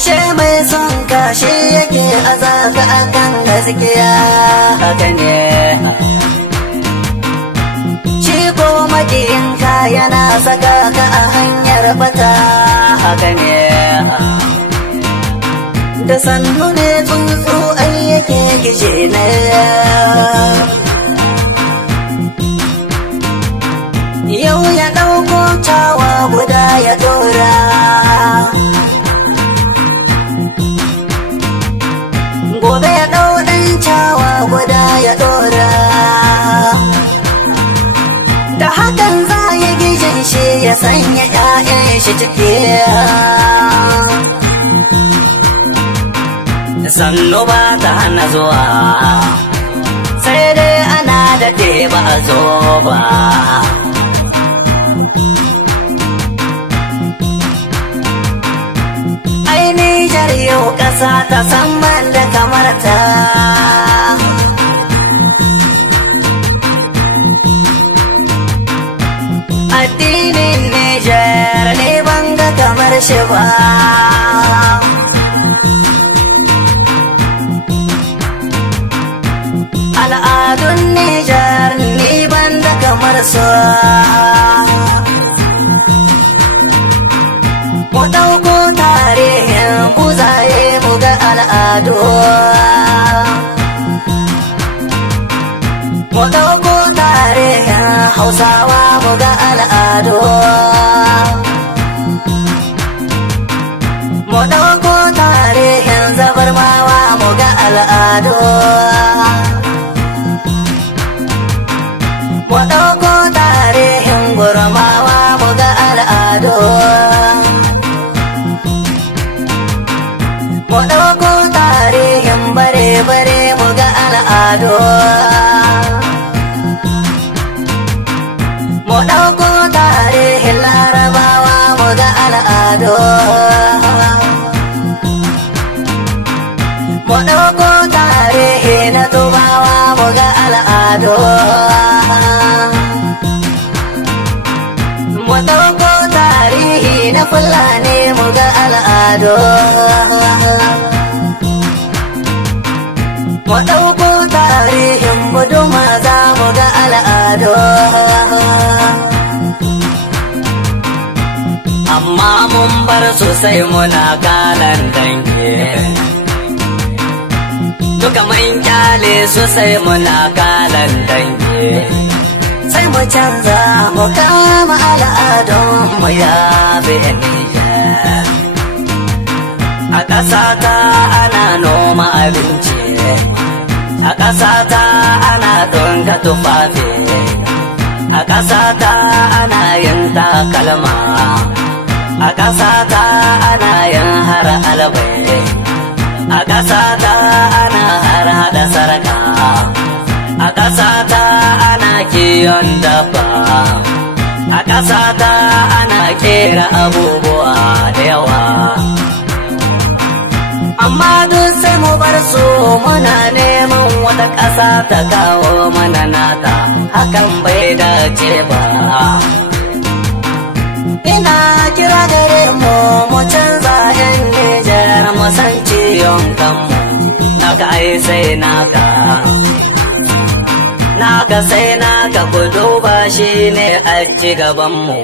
ashe mai son kashi yake azaka akan gaskiya haka ne. Shi ko makiyinka yana saka ka a hanyar bata haka ne. Da sannu ne tsuntsu ai yake gishe na yau ya ɗauko tawa guda ya ɗora, gobe ya ɗau ɗan tawa guda ya ɗora. Da hakan za ya gishin shi ya sanya ƴaƴan shi ciki. Sannu ba ta hana zuwa, sai dai ana daɗe ba a zo ba. Ai Nijar yau ƙasa ta samman da kamar ta. Addinin Nijar ne ban ga kamar shi ba. Al'adun Nijar ni ban da kamar su. Mu ɗauko tarihin buzaye mu ga al'adu. Mu ɗauko tarihin Hausawa mu ga al'adu. Mu ɗauko tarihin Zabarmawa mu ga al'adu. Mu ɗauko tarihin Gurmawa mu ga al'adu. Mu ɗauko tarihin bare-bare mu ga al'adu. Mu ɗauko tarihin Larabawa mu ga al'adu. Mu ɗauko tarihi na Tubawa mu ga al'adu. Mu ɗauko tarihi na Fulani mu ga al'adu. Mu ɗauko tarihin Buduma za mu ga al'adu. Amma mun bar sosai muna kalan dangi, duka mun kyale sosai muna kalan dangi. Sai mu canza mu kama al'adunmu ya bi Nijar. A ƙasata ana noma abinci, a ƙasata ana ɗinka tufafi, a ƙasata ana yin takalma, a ƙasata ana yin har albai, a ƙasata ana har hada sarka, a ƙasata ana kiyon dabba, a ƙasata ana kera abubuwa da yawa. Amma duk sai mu bar su muna neman wata ƙasa ta kawo mana nata, hakan bai dace ba. Ina kira gare mu mu canza 'yan Nijar mu san ciyon kanmu, naka ai sai naka. Naka sai naka ku duba shi ne a ci gabanmu.